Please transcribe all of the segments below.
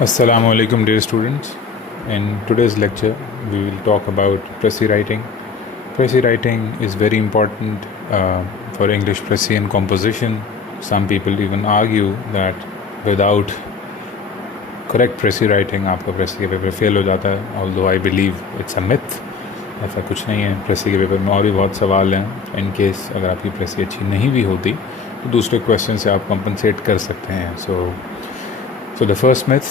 Assalamu alaikum dear students. In today's lecture we will talk about Pressy writing. Pressy writing is very important for English Pressy and composition. Some people even argue that without correct Pressy writing आपका Pressy के paper fail हो जाता है. Although I believe it's a myth. ऐसा कुछ नहीं है. Pressy के पेपर में और भी बहुत सवाल हैं. In case अगर आपकी Pressy अच्छी नहीं भी होती तो दूसरे क्वेश्चन से आप कंपनसेट कर सकते हैं. So the first myth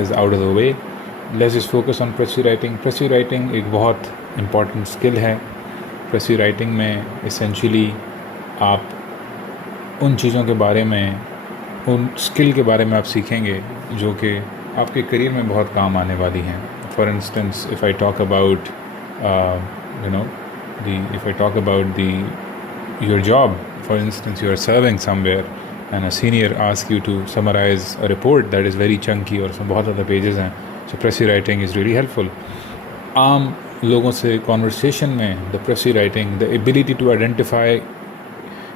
is out of the way. Let's just focus on Pressy writing. Pressy writing एक बहुत important skill है. Pressy writing में essentially आप उन चीज़ों के बारे में, उन skill के बारे में आप सीखेंगे जो कि आपके करियर में बहुत काम आने वाली हैं. For instance, if I talk about your job, for instance, you are serving somewhere and a senior asks you to summarize a report that is very chunky और उसमें बहुत ज़्यादा pages हैं. So Pressy writing is really helpful. आम लोगों से conversation में the Pressy writing, the ability to identify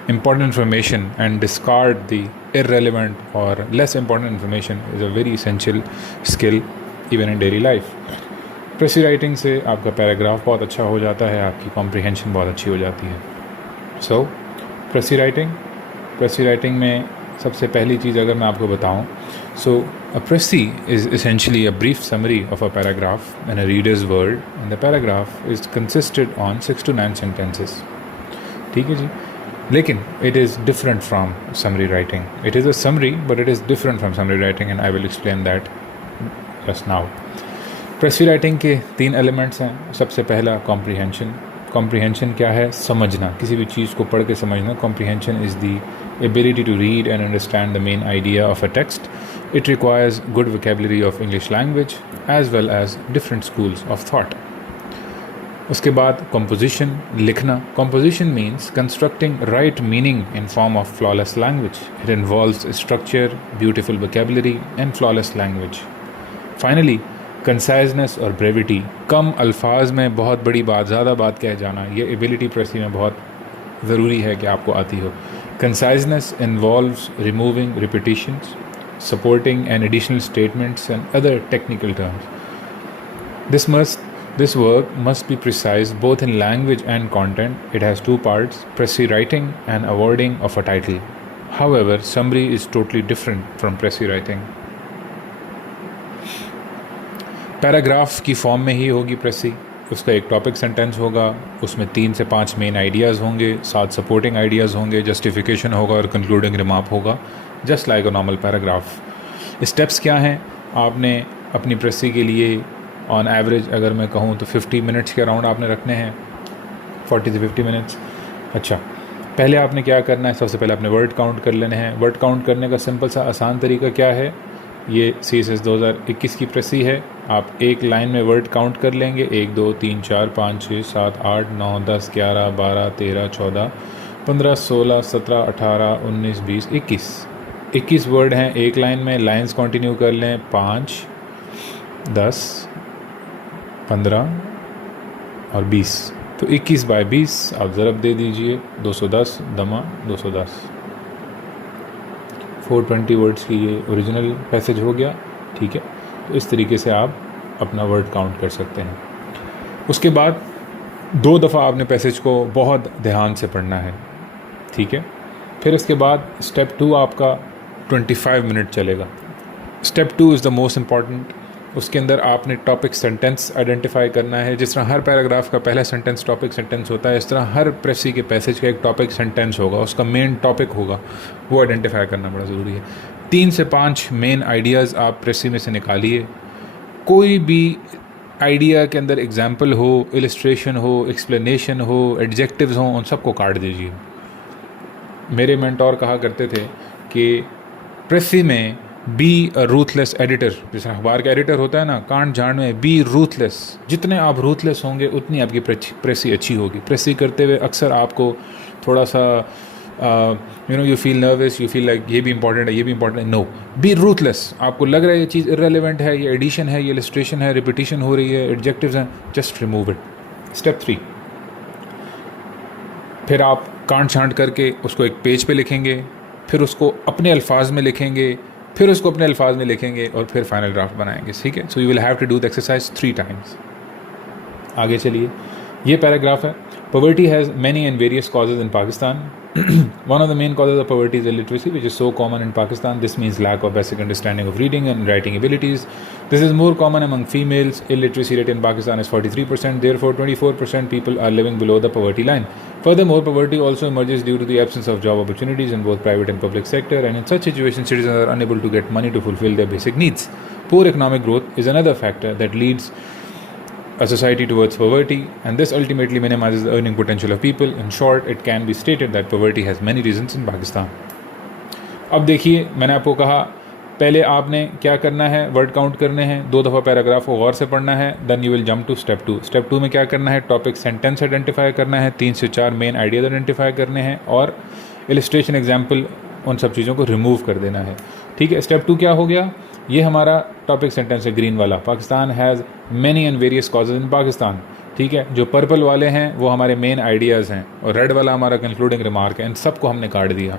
important information and discard the irrelevant or less important information is a very essential skill even in daily life. Pressy writing से आपका paragraph बहुत अच्छा हो जाता है, आपकी comprehension बहुत अच्छी हो जाती है. So Pressy writing में सबसे पहली चीज़ अगर मैं आपको बताऊं, so a Pressy is essentially a brief summary of a paragraph in a reader's world, and the paragraph is consisted on 6 to 9 sentences. ठीक है जी. लेकिन it is different from summary writing. It is a summary, but it is different from summary writing, and I will explain that just now. Pressy writing के 3 elements हैं. सबसे पहला comprehension. Comprehension क्या है? समझना, किसी भी चीज़ को पढ़ के समझना. Comprehension is the ability to read and understand the main idea of a text. It requires good vocabulary of English language as well as different schools of thought. उसके बाद composition, लिखना. Composition means constructing right meaning in form of flawless language. It involves structure, beautiful vocabulary and flawless language. Finally, conciseness और brevity, कम अल्फाज में बहुत बड़ी बात, ज़्यादा बात कह जाना, ये एबिलिटी प्रेसी में बहुत ज़रूरी है कि आपको आती हो. Conciseness involves removing repetitions, supporting and additional statements and other technical terms. This work must be precise both in language and content. It has 2 parts, Pressy writing and awarding of a title. However, summary is totally different from Pressy writing. Paragraph की form में ही होगी प्रेसी. उसका एक topic sentence होगा, उसमें 3 से 5 main ideas होंगे, 7 supporting ideas होंगे, जस्टिफिकेशन होगा और कंक्लूडिंग रिमार्क होगा, just like a normal paragraph. Steps क्या हैं? आपने अपनी प्रेसी के लिए ऑन एवरेज अगर मैं कहूँ तो 50 मिनट्स के अराउंड आपने रखने हैं, 40 से 50 मिनट्स. अच्छा, पहले आपने क्या करना है? सबसे पहले आपने वर्ड काउंट कर लेने हैं. वर्ड काउंट करने का सिंपल सा आसान तरीका क्या है? ये CSS 2021 की प्रेसी है. आप एक लाइन में वर्ड काउंट कर लेंगे, 1 2 3 4 5 6 7 8 9 10 11 12 13 14 15 16 17 18 19 20 21 वर्ड हैं एक लाइन में. लाइंस कंटिन्यू कर लें, 5 10 15 और 20, तो 21 बाय 20 आप ज़रब दे दीजिए, 210 दमा 210, 420 वर्ड्स की ये ओरिजिनल पैसेज हो गया. ठीक है, तो इस तरीके से आप अपना वर्ड काउंट कर सकते हैं. उसके बाद 2 दफ़ा आपने पैसेज को बहुत ध्यान से पढ़ना है. ठीक है, फिर इसके बाद स्टेप 2 आपका 25 मिनट चलेगा. Step 2 is the most important. उसके अंदर आपने टॉपिक सेंटेंस आइडेंटिफाई करना है. जिस तरह हर पैराग्राफ का पहला सेंटेंस टॉपिक सेंटेंस होता है, इस तरह हर प्रेसी के पैसेज का एक टॉपिक सेंटेंस होगा, उसका मेन टॉपिक होगा, वो आइडेंटिफाई करना बड़ा ज़रूरी है. 3 से 5 मेन आइडियाज़ आप प्रेसी में से निकालिए. कोई भी आइडिया के अंदर एग्जाम्पल हो, इलस्ट्रेशन हो, एक्सप्लेनेशन हो, एडजेक्टिव्स हों, उन सबको काट दीजिए. मेरे मेंटोर कहा करते थे कि प्रेसी में बी अ रूथलेस एडिटर. जैसे अखबार का एडिटर होता है ना, कांट झाड़ में, बी रूथलेस. जितने आप रूथलेस होंगे उतनी आपकी प्रेसी अच्छी होगी. प्रेसी करते हुए अक्सर आपको थोड़ा सा you feel nervous, you feel like ये भी इंपॉर्टेंट है, ये भी इंपॉर्टेंट है. No, be ruthless. आपको लग रहा है ये चीज़ इररेलेवेंट है, ये एडिशन है, ये इलस्ट्रेशन है, रिपीटिशन हो रही है, एडजेक्टिव्स हैं, जस्ट रिमूव इट. स्टेप 3, फिर आप कांट छांट करके उसको एक पेज पे लिखेंगे, फिर उसको अपने अल्फाज में लिखेंगे, फिर उसको अपने अल्फाज में लिखेंगे और फिर फाइनल ड्राफ्ट बनाएंगे, ठीक है। So you will have to do the exercise 3 times. आगे चलिए, ये पैराग्राफ है। Poverty has many and various causes in Pakistan. One of the main causes of poverty is illiteracy, which is so common in Pakistan. This means lack of basic understanding of reading and writing abilities. This is more common among females. Illiteracy rate in Pakistan is 43%. Therefore, 24% people are living below the poverty line. Furthermore, poverty also emerges due to the absence of job opportunities in both private and public sector. And in such situations, citizens are unable to get money to fulfill their basic needs. Poor economic growth is another factor that leads a society towards poverty, and this ultimately minimizes the earning potential of people. In short, it can be stated that poverty has many reasons in Pakistan. अब देखिए, मैंने आपको कहा पहले आपने क्या करना है, वर्ड काउंट करने हैं, 2 दफ़ा पैराग्राफ को गौर से पढ़ना है, then you will jump to step 2। Step 2 में क्या करना है, टॉपिक सेंटेंस आइडेंटिफाई करना है, 3 से 4 मेन आइडियाज आइडेंटिफाई करने हैं और इलस्ट्रेशन एग्जाम्पल उन सब चीज़ों को रिमूव कर देना है, ठीक है। स्टेप 2 क्या हो गया, ये हमारा टॉपिक सेंटेंस है ग्रीन वाला, Pakistan has many and various causes in Pakistan, ठीक है। जो पर्पल वाले हैं वो हमारे मेन आइडियाज़ हैं और रेड वाला हमारा कंक्लूडिंग रिमार्क है। इन सबको हमने काट दिया।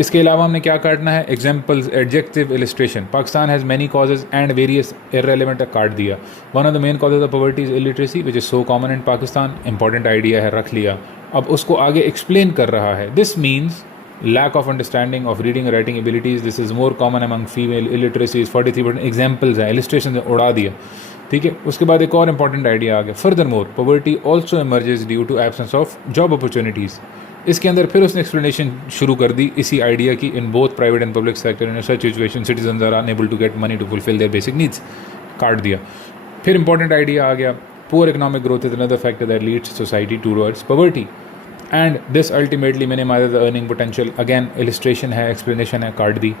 इसके अलावा हमने क्या काटना है, examples, adjective, illustration. Pakistan has many causes and various irrelevant काट दिया। One of the main causes of poverty is illiteracy which is so common in Pakistan. Important idea है, रख लिया। अब उसको आगे एक्सप्लेन कर रहा है। This means lack of understanding of reading and writing abilities. This is more common among female. Illiteracy is 43%. Examples है, illustration उड़ा दिया, ठीक है। उसके बाद एक और इंपॉर्टेंट आइडिया आ गया, furthermore poverty also emerges due to absence of job opportunities. इसके अंदर फिर उसने एक्सप्लेनेशन शुरू कर दी इसी आइडिया की, in both private and public sector in such situation citizen are unable to get money to fulfil their basic needs, काट दिया। फिर इंपॉर्टेंट आइडिया आ गया, poor economic growth is another factor that leads society towards poverty and this ultimately minimizes the earning potential. Again illustration है, explanation है, काट दी।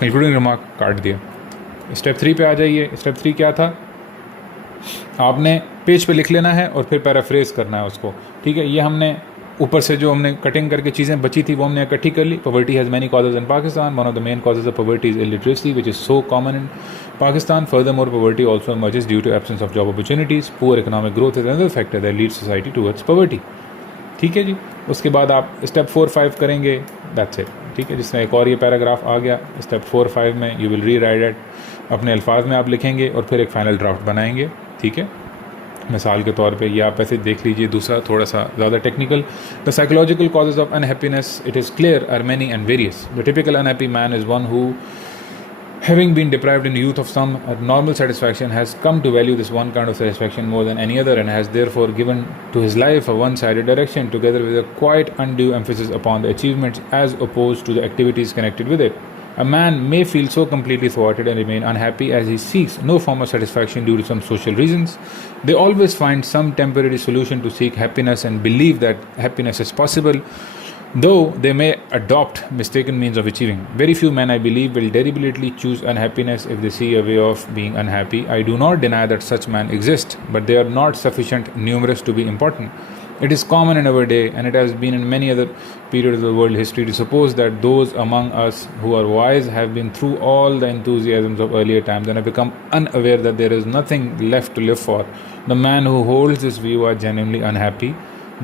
concluding remark काट दिया। स्टेप 3 पे आ जाइए। स्टेप 3 क्या था, आपने पेज पे लिख लेना है और फिर पैराफ्रेज करना है उसको, ठीक है। ये हमने ऊपर से जो हमने कटिंग करके चीज़ें बची थी वो हमने इकट्ठी कर ली। Poverty has many causes in Pakistan. One of the main causes of poverty is illiteracy which is so common in Pakistan. Furthermore poverty also emerges due to absence of job opportunities. Poor economic growth is another factor that leads society towards poverty, ठीक है जी। उसके बाद आप step 4-5 करेंगे, that's it, ठीक है। जिसमें एक और ये पैराग्राफ आ गया। स्टेप 4-5 में यू विल रीराइट इट, अपने अल्फाज में आप लिखेंगे और फिर एक फ़ाइनल ड्राफ्ट बनाएंगे, ठीक है। मिसाल के तौर पे ये आप ऐसे देख लीजिए। दूसरा थोड़ा सा ज़्यादा technical, the psychological causes of unhappiness it is clear are many and various. The typical unhappy man is one who having been deprived in youth of some normal satisfaction has come to value this one kind of satisfaction more than any other and has therefore given to his life a one-sided direction together with a quite undue emphasis upon the achievements as opposed to the activities connected with it. A man may feel so completely thwarted and remain unhappy as he seeks no form of satisfaction due to some social reasons. They always find some temporary solution to seek happiness and believe that happiness is possible, though they may adopt mistaken means of achieving. Very few men, I believe, will deliberately choose unhappiness if they see a way of being unhappy. I do not deny that such men exist, but they are not sufficient numerous to be important. It is common in our day, and it has been in many other periods of the world history, to suppose that those among us who are wise have been through all the enthusiasms of earlier times and have become unaware that there is nothing left to live for. The man who holds this view are genuinely unhappy,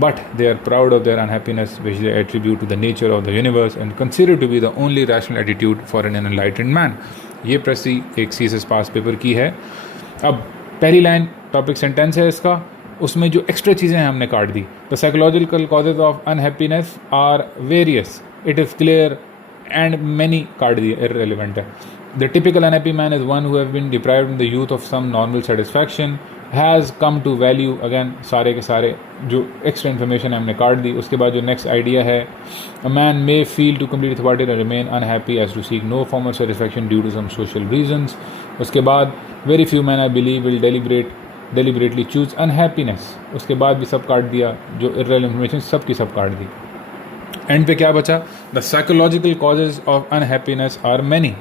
but they are proud of their unhappiness, which they attribute to the nature of the universe and consider to be the only rational attitude for an enlightened man. ये प्रेसी एक CSS पास paper की है। अब पहली line topic sentence है इसका, उसमें जो एक्स्ट्रा चीज़ें हैं हमने काट दी। The psychological causes of unhappiness are various, it is clear and many काट दिया, इररेलेवेंट है। The typical unhappy man is one who have been deprived in the youth of some normal satisfaction, has come to value, again सारे के सारे जो extra information है हमने काट दी। उसके बाद जो नेक्स्ट आइडिया है, a man may feel to complete थॉटेड and remain unhappy as to seek no form of satisfaction due to some social reasons. उसके बाद very few man I believe will deliberately choose unhappiness। उसके बाद भी सब काट दिया, जो irrelevant information सब की सब काट दी। एंड पे क्या बचा, the psychological causes of unhappiness are many.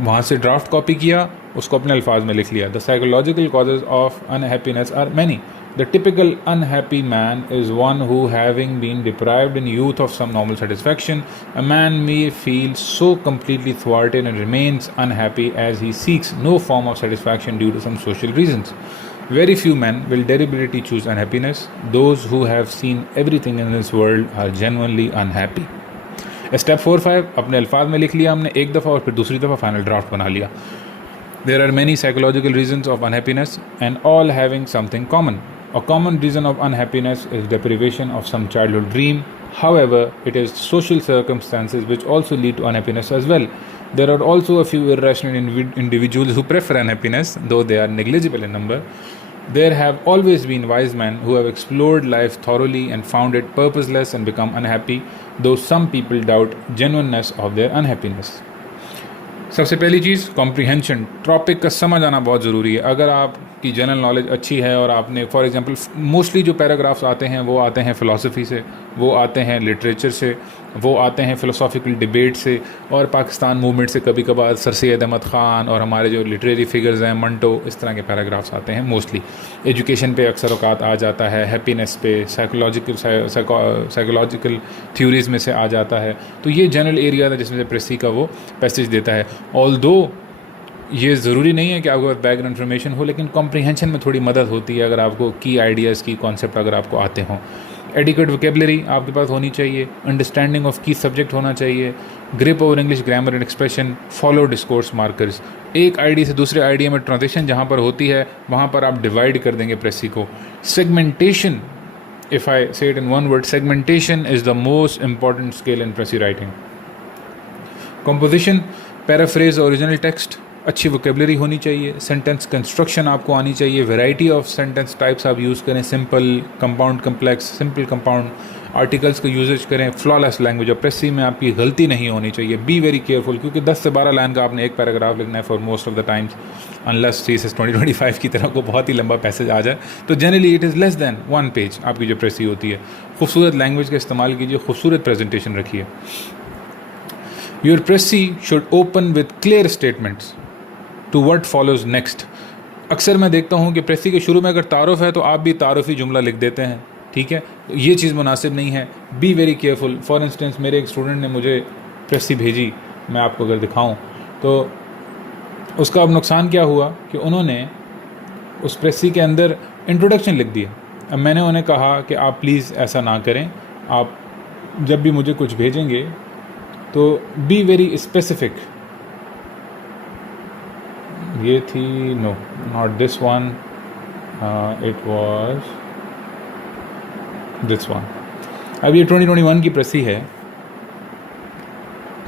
वहाँ से ड्राफ्ट कॉपी किया, उसको अपने अल्फाज में लिख लिया। The psychological causes of unhappiness are many. The typical unhappy man is one who, having been deprived in youth of some normal satisfaction, a man may feel so completely thwarted and remains unhappy as he seeks no form of satisfaction due to some social reasons. Very few men will deliberately choose unhappiness. Those who have seen everything in this world are genuinely unhappy. Step 4-5 अपने अल्फाज में लिख लिया हमने एक दफ़ा और फिर दूसरी दफ़ा फाइनल ड्राफ्ट बना लिया. There are many psychological reasons of unhappiness and all having something common. A common reason of unhappiness is deprivation of some childhood dream. However, it is social circumstances which also lead to unhappiness as well. There are also a few irrational individuals who prefer unhappiness, though they are negligible in number. There have always been wise men who have explored life thoroughly and found it purposeless and become unhappy, though some people doubt genuineness of their unhappiness. सबसे पहली चीज़ comprehension, topic का समझ आना बहुत ज़रूरी है. अगर आपकी जनरल नॉलेज अच्छी है और आपने फॉर एग्जांपल मोस्टली जो पैराग्राफ्स आते हैं वो आते हैं फ़िलासफ़ी से, वो आते हैं लिटरेचर से, वो आते हैं फ़िलोसॉफिकल डिबेट से और पाकिस्तान मूवमेंट से. कभी कभार सर सैयद अहमद ख़ान और हमारे जो लिटरेरी फिगर्स हैं मंटो, इस तरह के पैराग्राफ्स आते हैं. मोस्टली एजुकेशन पे अक्सर औकात आ जाता है, हैप्पीनेस पे, साइकोलॉजिकल थ्योरीज़ में से आ जाता है. तो ये जनरल एरिया था जिसमें से प्रेसी का वो पैसेज देता है. ऑल्दो ये ज़रूरी नहीं है कि आपके पास बैकग्राउंड इन्फॉर्मेशन हो, लेकिन कॉम्प्रीहेंशन में थोड़ी मदद होती है अगर आपको की आइडियाज़ की कॉन्सेप्ट अगर आपको आते हों. एडिक्वेट वोकेबलरी आपके पास होनी चाहिए, अंडरस्टैंडिंग ऑफ की सब्जेक्ट होना चाहिए, grip over English grammar and expression, follow discourse markers. एक आईडी से दूसरे आईडी में ट्रांजिशन जहाँ पर होती है वहाँ पर आप डिवाइड कर देंगे प्रेसी को. सेगमेंटेशन, इफ़ आई से it in one word, segmentation is the most important skill in प्रेसी writing. Composition, paraphrase original text, अच्छी वोकेबलरी होनी चाहिए. सेंटेंस कंस्ट्रक्शन आपको आनी चाहिए. वैरायटी ऑफ सेंटेंस टाइप्स आप यूज़ करें, simple, compound, complex, simple, compound. Articles का यूजेज करें. फ्लॉलेस लैंग्वेज, और प्रेसी में आपकी गलती नहीं होनी चाहिए. बी वेरी केयरफुल, क्योंकि 10 से 12 लाइन का आपने एक पैराग्राफ लिखना है for most of the times, unless CSS 2025 की तरह को बहुत ही लंबा पैसेज आ जाए. तो generally it is less than 1 page आपकी जो प्रेसी होती है. खूबसूरत लैंग्वेज का इस्तेमाल कीजिए, खूबसूरत प्रेजेंटेशन रखिए. Your precis should open with clear statements to what follows next. अक्सर मैं देखता हूँ कि प्रेसी के शुरू में अगर तारुफ है तो आप भी तारुफी जुमला लिख देते हैं. ठीक है, तो ये चीज़ मुनासिब नहीं है. Be very careful. For instance मेरे एक स्टूडेंट ने मुझे प्रेसी भेजी, मैं आपको अगर दिखाऊं तो उसका अब नुकसान क्या हुआ कि उन्होंने उस प्रेसी के अंदर इंट्रोडक्शन लिख दिया. अब मैंने उन्हें कहा कि आप प्लीज़ ऐसा ना करें, आप जब भी मुझे कुछ भेजेंगे तो बी वेरी स्पेसिफिक. ये थी, no not this one, it was this one. अब ये 2021 की प्रेसी है.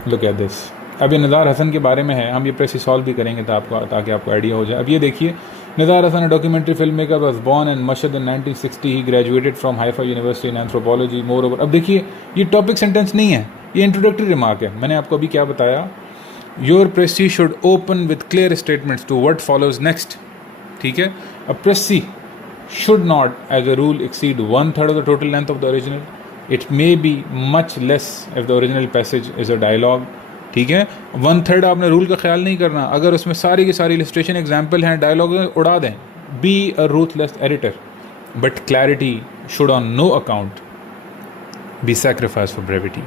Look at this. अब ये निदार हसन के बारे में है. हम ये प्रेसी सॉल्व भी करेंगे ताकि आपको आइडिया हो जाए. अब ये देखिए, Nidar Hassan, documentary film maker, was born in Mashhad in 1960. He graduated from Haifa university in anthropology. More, अब देखिए ये टॉपिक सेंटेंस नहीं है, ये इंट्रोडक्टरी रिमार्क है. मैंने आपको अभी क्या बताया, your precis should open with clear statements to what follows next. ठीक है. अब प्रेसी should not as a rule exceed 1/3 of the total length of the original. It may be much less if the original passage is a dialogue. ठीक है, 1/3 आपने rule का ख्याल नहीं करना. अगर उसमें सारी की सारी इलस्ट्रेशन एग्जाम्पल हैं, डायलॉग उड़ा दें. Be a ruthless editor, but clarity should on no account be sacrifice for brevity.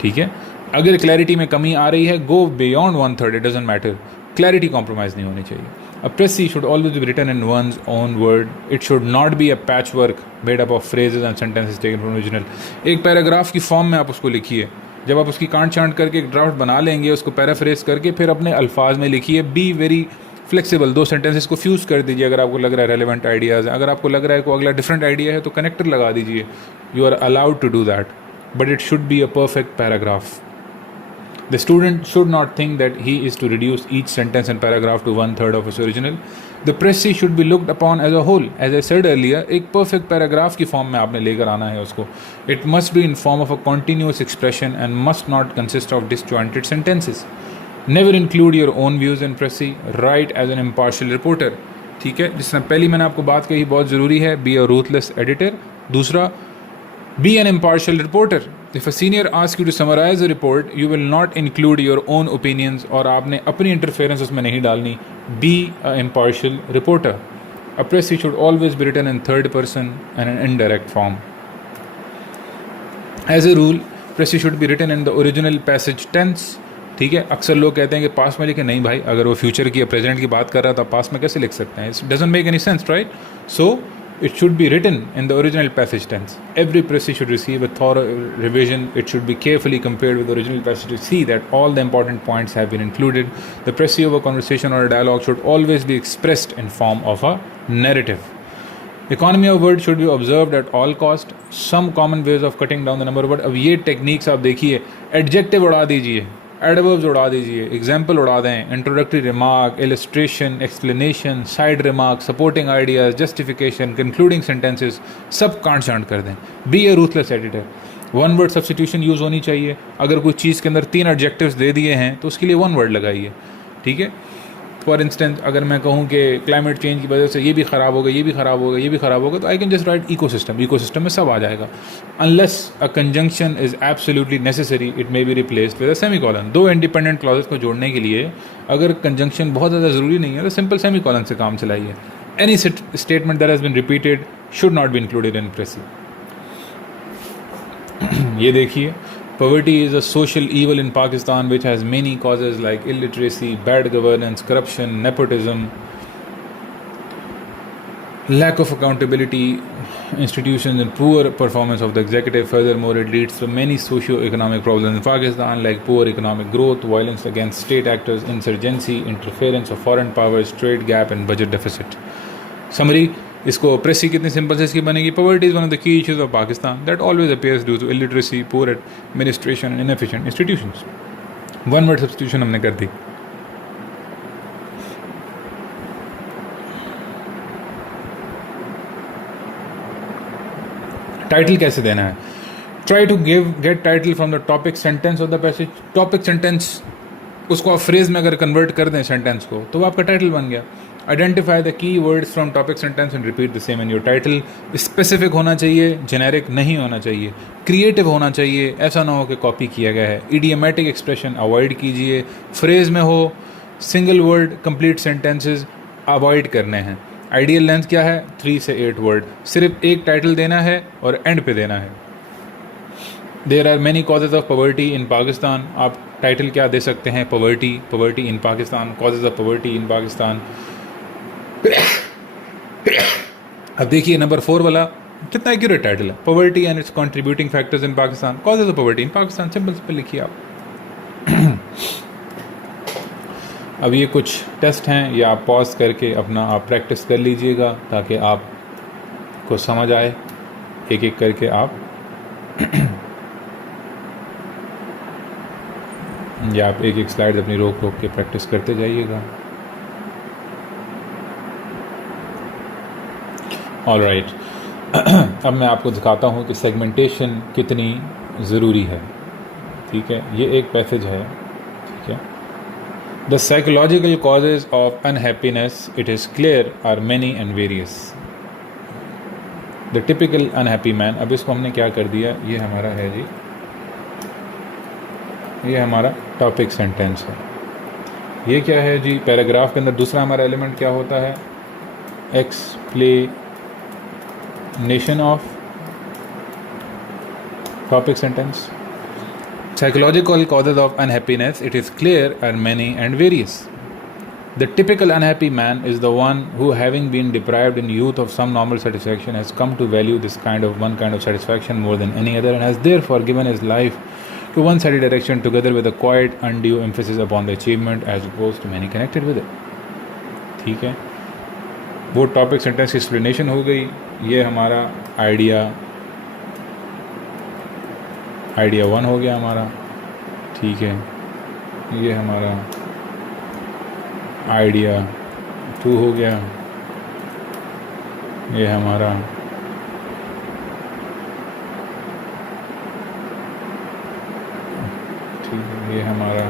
ठीक है, अगर क्लैरिटी में कमी आ रही है, go beyond 1/3, it doesn't matter. Clarity compromise नहीं होनी चाहिए. A précis should always be written in one's own word. It should not be a patchwork made up of phrases and sentences taken from original. एक paragraph की form में आप उसको लिखिए. जब आप उसकी कांट छांट करके एक ड्राफ्ट बना लेंगे, उसको पैराफ्रेज करके फिर अपने अल्फाज में लिखिए. Be very flexible. 2 सेंटेंसेस को फ्यूज़ कर दीजिए अगर आपको लग रहा है रेलिवेंट आइडियाज़. अगर आपको लग रहा है कोई अगला डिफरेंट आइडिया है तो कनेक्टर लगा दीजिए. You are allowed to do that, but it should be a perfect paragraph. The student should not think that he is to reduce each sentence and paragraph to 1/3 of its original. The précis should be looked upon as a whole. As I said earlier, एक perfect paragraph की form में आपने लेकर आना है उसको. It must be in form of a continuous expression and must not consist of disjointed sentences. Never include your own views in précis. Write as an impartial reporter. ठीक है, जिस तरह पहली मैंने आपको बात कही बहुत ज़रूरी है, be a ruthless editor. दूसरा, be an impartial reporter. If a senior asks you to summarize a report, you will not include your own opinions और आपने अपनी इंटरफेरेंस उसमें नहीं डालनी. Be an impartial reporter. A précis should always be written in third person and an indirect form. As a rule, précis should be written in the original passage tense. ठीक है, अक्सर लोग कहते हैं कि पास्ट में लिखे. नहीं भाई, अगर वो फ्यूचर की या प्रेजेंट की बात कर रहा था पास्ट में कैसे लिख सकते हैं? It doesn't make any sense, right? So it should be written in the original passage tense. Every pressee should receive a thorough revision. It should be carefully compared with the original passage to see that all the important points have been included. The pressee of a conversation or a dialogue should always be expressed in form of a narrative. Economy of words should be observed at all cost. Some common ways of cutting down the number of words. अब ये techniques आप देखिए, adjective उड़ा दीजिए, adverbs उड़ा दीजिए, example उड़ा दें, introductory remark, illustration, explanation, side remark, supporting ideas, justification, concluding sentences, सब कांट चांट कर दें. Be a ruthless editor. One word substitution use होनी चाहिए. अगर कोई चीज़ के अंदर 3 एडजेक्टिव्स दे दिए हैं तो उसके लिए 1 वर्ड लगाइए. ठीक है. फॉर इंस्टेंस अगर मैं कहूँ कि क्लाइमेट चेंज की वजह से ये भी ख़राब होगा, ये भी ख़राब होगा, ये भी ख़राब होगा, तो I can just right ecosystem. Ecosystem में सब आ जाएगा. Unless a conjunction is absolutely necessary it may be replaced with a semicolon. 2 independent clauses को जोड़ने के लिए अगर कंजंक्शन बहुत ज़्यादा ज़रूरी नहीं है तो सिंपल सेमीकोलन से काम चलाइए. Any statement that has been repeated should not be included in precis. ये देखिए, poverty is a social evil in Pakistan which has many causes like illiteracy, bad governance, corruption, nepotism, lack of accountability institutions and poor performance of the executive. Furthermore, it leads to many socio-economic problems in Pakistan like poor economic growth, violence against state actors, insurgency, interference of foreign powers, trade gap and budget deficit. Summary. इसको प्रेसी कितनी simple से इसकी बनेगी. Poverty is one of the key issues of Pakistan that always appears due to illiteracy, poor administration and inefficient institutions. 1 word substitution हमने कर दी. Title कैसे देना है? Try to get title from the topic sentence of the passage. Topic sentence उसको आप phrase में अगर कन्वर्ट कर दें सेंटेंस को तो वो आपका टाइटल बन गया. Identify the key words from topic sentence and repeat the same in your title. Specific होना चाहिए, जेनेरिक नहीं होना चाहिए, क्रिएटिव होना चाहिए. ऐसा ना हो कि कॉपी किया गया है. इडियमेटिक एक्सप्रेशन अवॉइड कीजिए. फ्रेज में हो, single word complete sentences avoid करने हैं. आइडियल लेंथ क्या है? 3 से 8 वर्ड. सिर्फ एक टाइटल देना है और एंड पे देना है. There are many causes of poverty in Pakistan. आप टाइटल क्या दे सकते हैं? Poverty in Pakistan, causes of poverty in Pakistan. अब देखिए नंबर 4 वाला कितना एक्यूरेट टाइटल है. Poverty and its contributing factors in Pakistan, causes of poverty in Pakistan. Simple लिखिए आप. अब ये कुछ टेस्ट हैं, ये आप पॉज करके अपना आप प्रैक्टिस कर लीजिएगा ताकि आपको समझ आए. एक एक करके आप या आप एक स्लाइड अपनी रोक के प्रैक्टिस करते जाइएगा. ऑलराइट. अब मैं आपको दिखाता हूँ कि सेगमेंटेशन कितनी ज़रूरी है. ठीक है, ये एक पैसेज है. ठीक है. The psychological causes of unhappiness it is clear are many and various. The typical unhappy man. अब इसको हमने क्या कर दिया, ये हमारा है जी, ये हमारा टॉपिक सेंटेंस है. ये क्या है जी? पैराग्राफ के अंदर दूसरा हमारा एलिमेंट क्या होता है? Explanation of topic sentence. Psychological causes of unhappiness, it is clear, are many and various. The typical unhappy man is the one who, having been deprived in youth of some normal satisfaction, has come to value this one kind of satisfaction more than any other, and has therefore given his life to one-sided direction, together with a quiet, undue emphasis upon the achievement, as opposed to many connected with it. ठीक है, वो topic sentence की explanation हो गई. ये हमारा idea 1 हो गया हमारा. ठीक है, ये हमारा आइडिया 2 हो गया. ये हमारा ठीक है, ये हमारा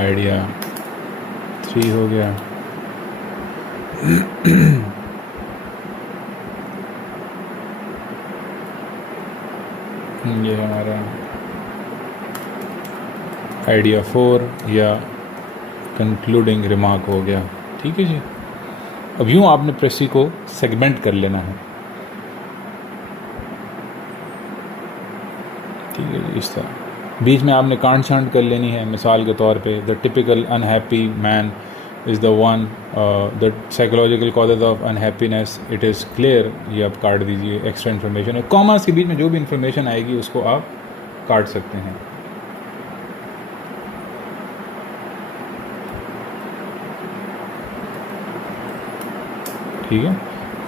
आइडिया 3 हो गया. ये हमारा आइडिया 4 या कंक्लूडिंग रिमार्क हो गया. ठीक है जी. अब यूँ आपने प्रेसी को सेगमेंट कर लेना है. ठीक है जी. इस तरह बीच में आपने कांट छांट कर लेनी है. मिसाल के तौर पे the typical unhappy man is the one, the psychological causes of unhappiness, it is clear. ये आप काट दीजिए, एक्स्ट्रा इन्फॉर्मेशन है, कॉमास के बीच में जो भी इन्फॉर्मेशन आएगी उसको आप काट सकते हैं. ठीक है,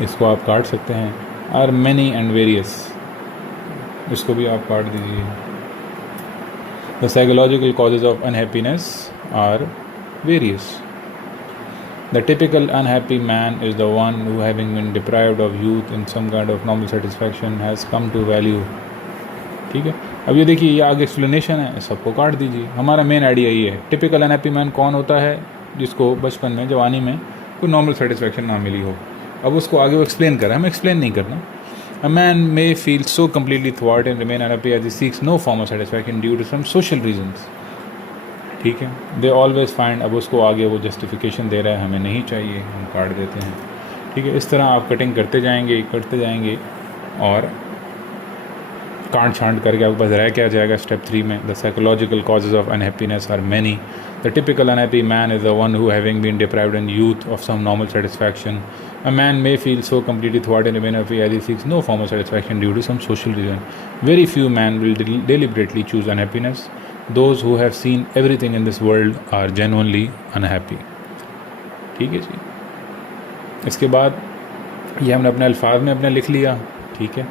इसको आप काट सकते हैं. आर मैनी एंड वेरियस, इसको भी आप काट दीजिए. The psychological causes of unhappiness are various. The typical unhappy man is the one who, having been deprived of youth in some kind of normal satisfaction, has come to value. ठीक है, अब ये देखिए, ये आगे एक्सप्लेनेशन है, सबको काट दीजिए. हमारा मेन आइडिया ये है, टिपिकल अनहैप्पी मैन कौन होता है? जिसको बचपन में, जवानी में कोई नॉर्मल सेटिस्फैक्शन ना मिली हो. अब उसको आगे वो एक्सप्लेन कर रहा है, हमें एक्सप्लेन नहीं करना. A man may feel so completely thwarted and remain unhappy as he seeks no form of satisfaction due to some social reasons. ठीक है, दे ऑलवेज फाइंड. अब उसको आगे वो जस्टिफिकेशन दे रहा है, हमें नहीं चाहिए, हम काट देते हैं. ठीक है, इस तरह आप कटिंग करते जाएंगे और काट छांट करके आपके पास रह क्या जाएगा स्टेप 3 में. The psychological causes of unhappiness are many. The typical unhappy man is the one who having been deprived in youth of some normal satisfaction. A man may feel so completely thwarted and remain unhappy as he seeks no form of satisfaction due to some social reason. Very few men will deliberately choose unhappiness. Those who have seen everything in this world are genuinely unhappy. ठीक है जी. इसके बाद ये हमने अपने अल्फाज में अपने लिख लिया. ठीक है,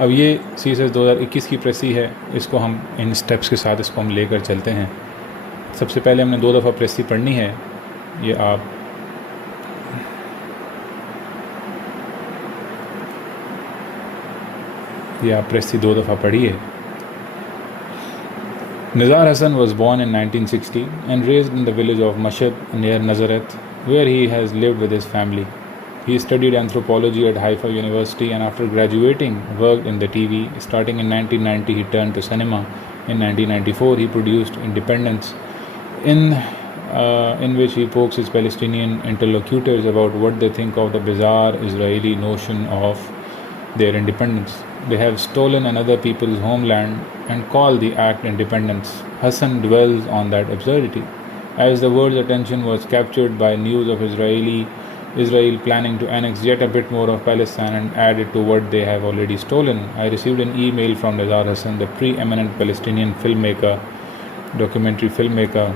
अब ये CSS 2021 की प्रेसी है, इसको हम इन स्टेप्स के साथ इसको हम लेकर चलते हैं. सबसे पहले हमने 2 दफ़ा प्रेसी पढ़नी है. ये आप प्रेसी 2 दफ़ा पढ़िए. Nizar Hassan was born in 1960 and raised in the village of Mashhad near Nazareth, where he has lived with his family. He studied anthropology at Haifa University and after graduating worked in the TV. Starting in 1990 he turned to cinema. In 1994 he produced Independence, in which he pokes his Palestinian interlocutors about what they think of the bizarre Israeli notion of their independence. They have stolen another people's homeland and call the act independence. Hassan dwells on that absurdity. As the world's attention was captured by news of Israel planning to annex yet a bit more of Palestine and add it to what they have already stolen, I received an email from Nizar Hassan, the preeminent Palestinian filmmaker, documentary filmmaker.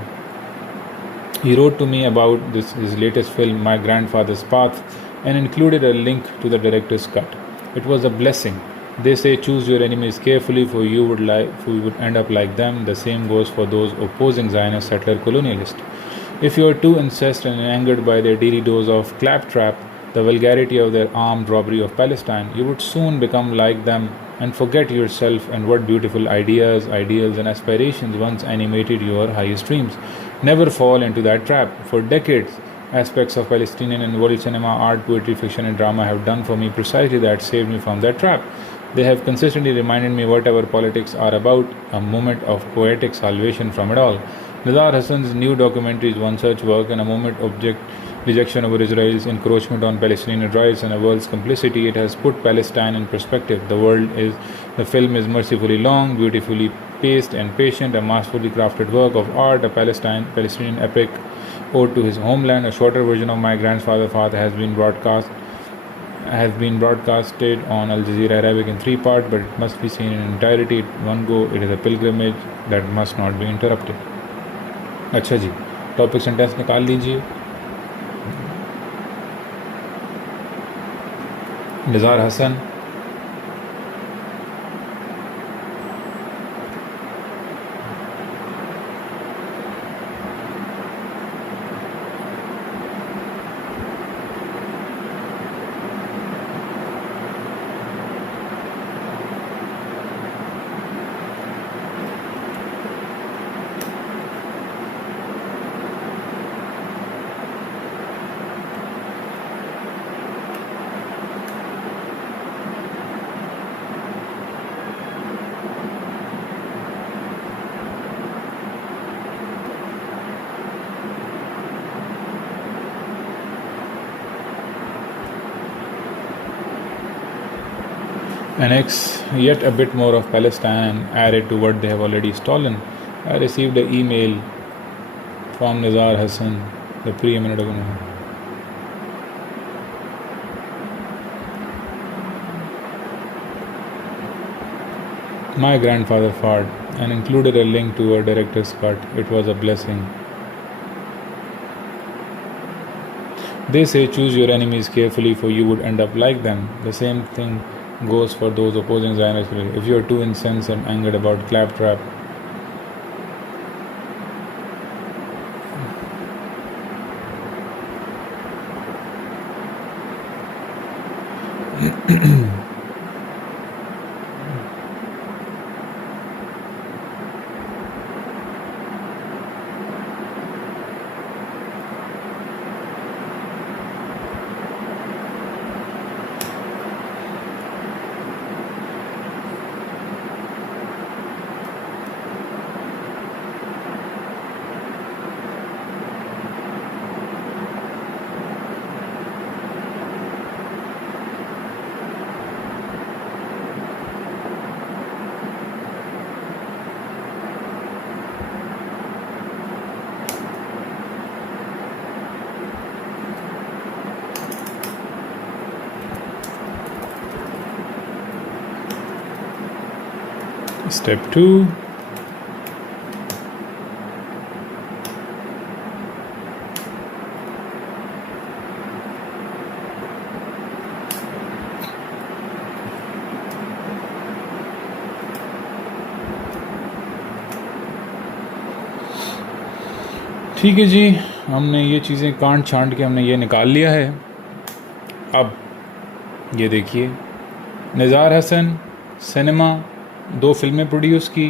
He wrote to me about his latest film, My Grandfather's Path, and included a link to the director's cut. It was a blessing. They say choose your enemies carefully, for you would end up like them. The same goes for those opposing Zionist settler colonialists. If you are too incensed and angered by their daily dose of claptrap, the vulgarity of their armed robbery of Palestine, you would soon become like them and forget yourself and what beautiful ideas, ideals and aspirations once animated your highest dreams. Never fall into that trap. For decades, aspects of Palestinian and world cinema, art, poetry, fiction and drama have done for me precisely that, saved me from that trap. They have consistently reminded me whatever politics are about, a moment of poetic salvation from it all. Nizar Hassan's new documentary is one such work, and a moment object rejection over Israel's encroachment on Palestinian rights and a world's complicity. It has put Palestine in perspective. The film is mercifully long, beautifully paced and patient, a masterfully crafted work of art, a Palestinian epic ode to his homeland. A shorter version of My Grandfather's Path has been broadcasted on Al Jazeera Arabic in 3 parts, but it must be seen in entirety at one go. It is a pilgrimage that must not be interrupted. अच्छा जी, topic sentence निकाल लीजिए. Nizar Hassan annex yet a bit more of Palestine and add it to what they have already stolen. I received an email from Nizar Hassan, the preeminent economy. My grandfather fought and included a link to a director's cut. It was a blessing. They say choose your enemies carefully, for you would end up like them. The same thing goes for those opposing Zionists. If you are too incensed and angered about claptrap, Step 2. ठीक है जी, हमने ये चीज़ें can't छांट के हमने ये निकाल लिया है. अब ये देखिए, निज़ार हसन सिनेमा 2 फिल्में प्रोड्यूस की,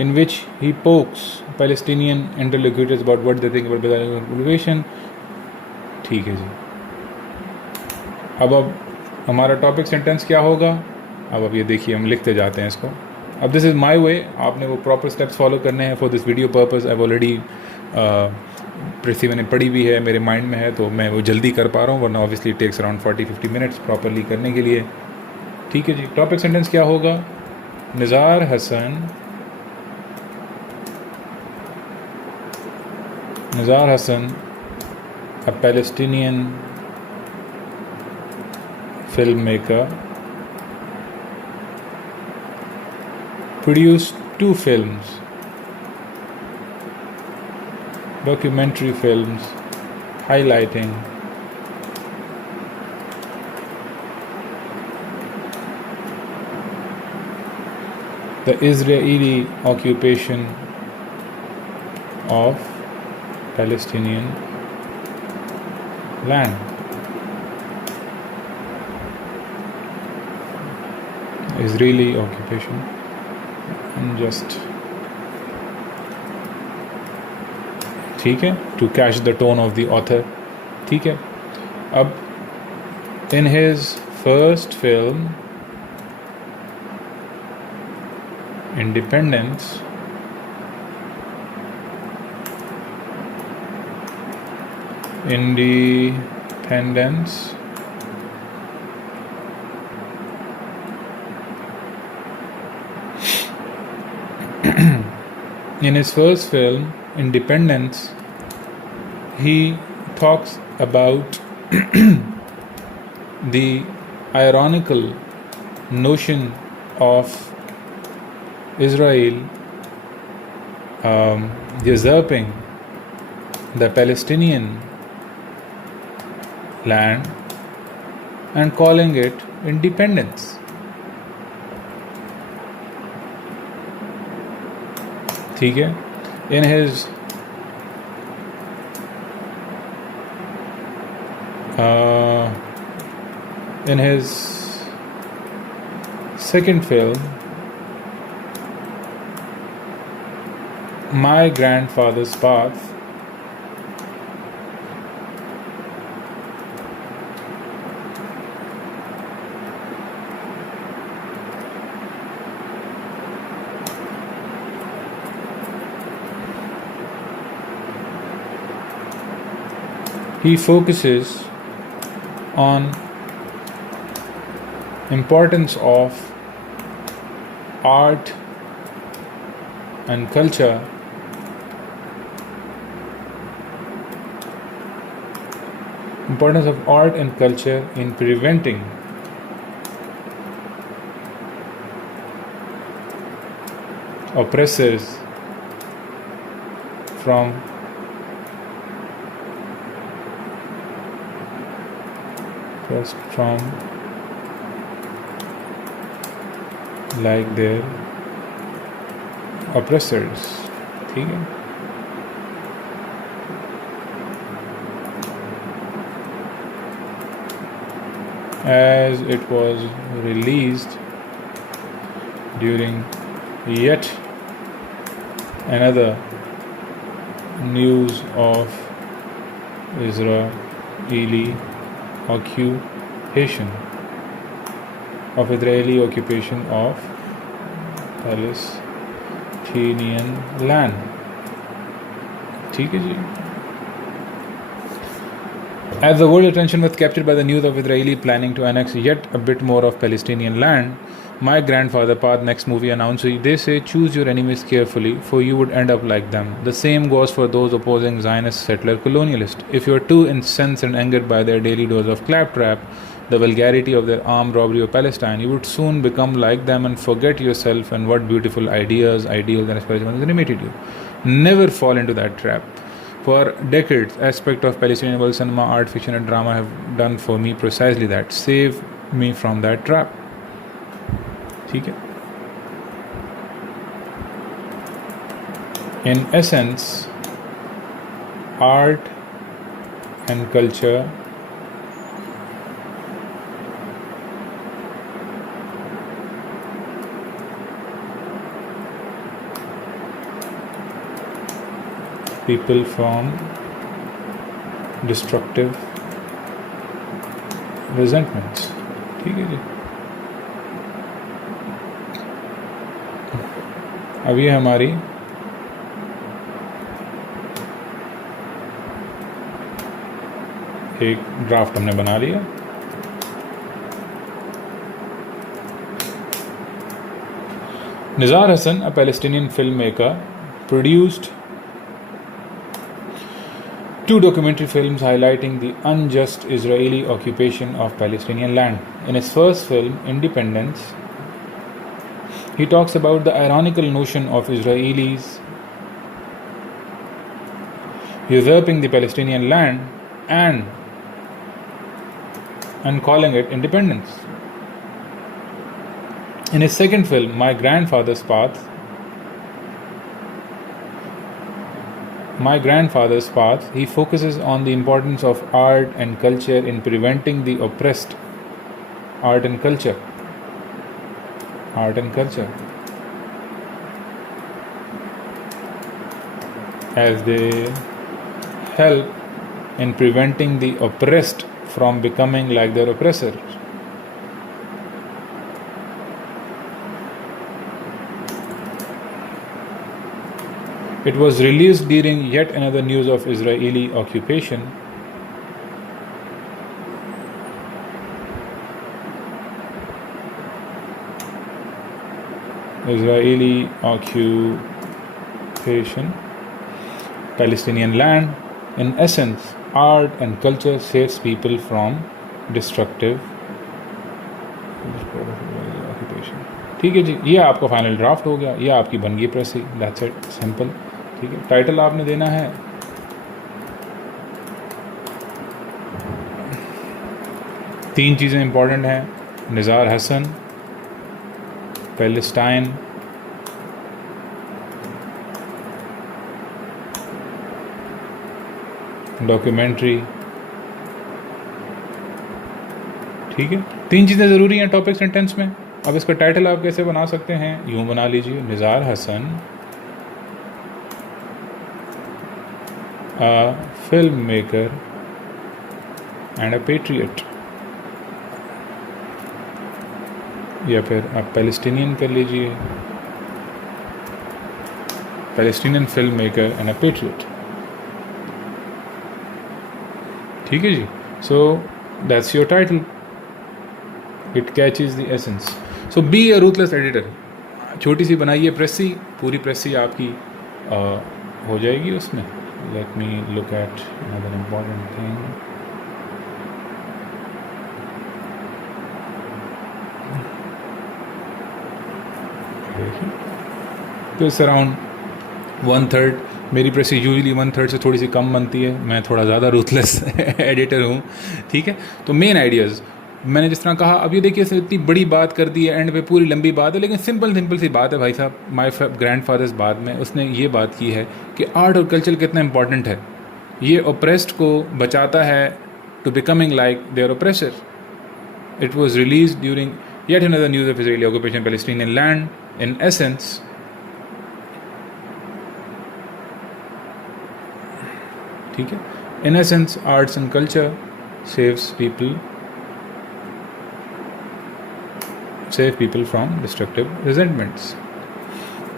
in which he pokes Palestinian interlocutors about what they think about the occupation. ठीक है जी. अब हमारा टॉपिक सेंटेंस क्या होगा? अब ये देखिए, हम लिखते जाते हैं इसको. अब दिस इज़ माई वे. आपने वो प्रॉपर स्टेप्स फॉलो करने हैं for this video purpose. I already precis मैंने पढ़ी भी है, मेरे माइंड में है, तो मैं वो जल्दी कर पा रहा हूँ, वरना obviously takes around 40-50 minutes properly करने के लिए. ठीक है जी. टॉपिक सेंटेंस क्या होगा? Nizar Hassan a Palestinian filmmaker produced 2 films, documentary films highlighting the Israeli occupation of Palestinian land. Israeli occupation. And just ठीक है, to catch the tone of the author. ठीक है. अब in his first film Independence, in his first film Independence, he talks about the ironical notion of Israel usurping the Palestinian land and calling it independence. ठीक है. In his second film, My Grandfather's Path, he focuses on importance of art and culture Importance of art and culture in preventing oppressors from like their oppressors. ठीक है. As it was released during yet another news of Israeli occupation of Palestinian land. ठीक है जी. As the world attention was captured by the news of Israeli planning to annex yet a bit more of Palestinian land, my grandfather Path next movie announced, they say choose your enemies carefully, for you would end up like them. The same goes for those opposing Zionist settler colonialists. If you are too incensed and angered by their daily dose of claptrap, the vulgarity of their armed robbery of Palestine, you would soon become like them and forget yourself and what beautiful ideals, and aspirations animated you. Never fall into that trap. For decades, aspects of Palestinian world cinema, art, fiction and drama have done for me precisely that. Save me from that trap. ठीक है. In essence, art and culture people from destructive resentments. ठीक है जी. अब ये हमारी एक draft हमने बना लिया. Nizar Hassan, a Palestinian filmmaker, produced 2 documentary films highlighting the unjust Israeli occupation of Palestinian land. In his first film, Independence, he talks about the ironical notion of Israelis usurping the Palestinian land and calling it independence. In his second film, My Grandfather's Path, he focuses on the importance of art and culture in preventing the oppressed. Art and culture. As they help in preventing the oppressed from becoming like their oppressors. It was released during yet another news of Israeli occupation. Palestinian land. In essence, art and culture saves people from destructive occupation. ठीक है जी. ये आपका final draft हो गया. ये आपकी बन गई प्रेसी. That's it. सिंपल. ठीक है. टाइटल आपने देना है तीन चीज़ें इंपॉर्टेंट हैं. Nizar Hassan, Palestine, documentary. ठीक है. 3 चीज़ें ज़रूरी हैं टॉपिक सेंटेंस में. अब इसका टाइटल आप कैसे बना सकते हैं? यूँ बना लीजिए, Nizar Hassan, a filmmaker and a patriot. या फिर आप पैलेस्टीनियन कर लीजिए, Palestinian film maker and a patriot. ठीक है जी. So that's your title. It catches the essence. So be a ruthless editor. छोटी सी बनाइए प्रेसी, पूरी प्रेसी आपकी हो जाएगी उसमें. Let me look at another important thing. तो इट्स अराउंड 1/3. मेरी प्रेस यूजुअली 1/3 से थोड़ी सी कम बनती है, मैं थोड़ा ज़्यादा रूथलेस एडिटर हूँ, ठीक है. तो मेन आइडियाज़ मैंने जिस तरह कहा, अब ये देखिए इतनी बड़ी बात कर दी है, एंड पे पूरी लंबी बात है, लेकिन सिंपल सी बात है भाई साहब. माय ग्रैंडफादर्स बाद में उसने ये बात की है कि आर्ट और कल्चर कितना इंपॉर्टेंट है. ये ओप्रेस्ड को बचाता है to becoming like their oppressor. It was release during yet another news of Israeli occupation Palestinian land. In essence, ठीक है, in essence arts and culture saves people from destructive resentments.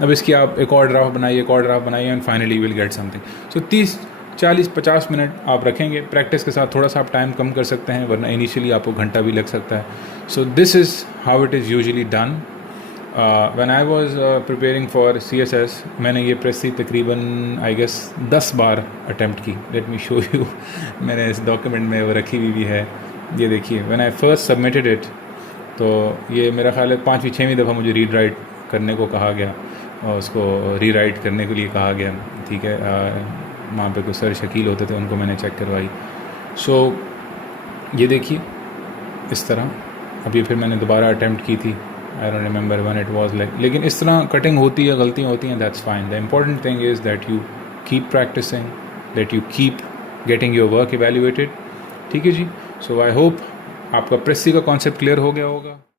अब इसकी आप एक और ड्राफ्ट बनाइए and finally will get something. So 30-40-50 minute आप रखेंगे. प्रैक्टिस के साथ थोड़ा सा आप टाइम कम कर सकते हैं, वरना इनिशियली आपको घंटा भी लग सकता है. So this is how it is usually done. When I was preparing for CSS, मैंने ये प्रेसी तकरीबन आई गेस 10 बार अटैम्प्ट की. Let me show you. मैंने इस डॉक्यूमेंट में वो रखी हुई भी है, ये देखिए. When I first submitted it, तो ये मेरा ख्याल है 5वीं-6वीं दफ़ा मुझे रीड राइट करने को कहा गया और उसको रीराइट करने के लिए कहा गया, ठीक है. वहाँ पे कुछ सर शकील होते थे, उनको मैंने चेक करवाई. सो ये देखिए इस तरह. अभी फिर मैंने दोबारा अटैम्प्ट की थी, I don't remember when it was like. लेकिन इस तरह कटिंग होती है, गलतियाँ होती हैं, that's fine. The important thing is that you keep practising, that you keep getting your work evaluated, ठीक है जी. सो आई होप आपका प्रेसी का कॉन्सेप्ट क्लियर हो गया होगा.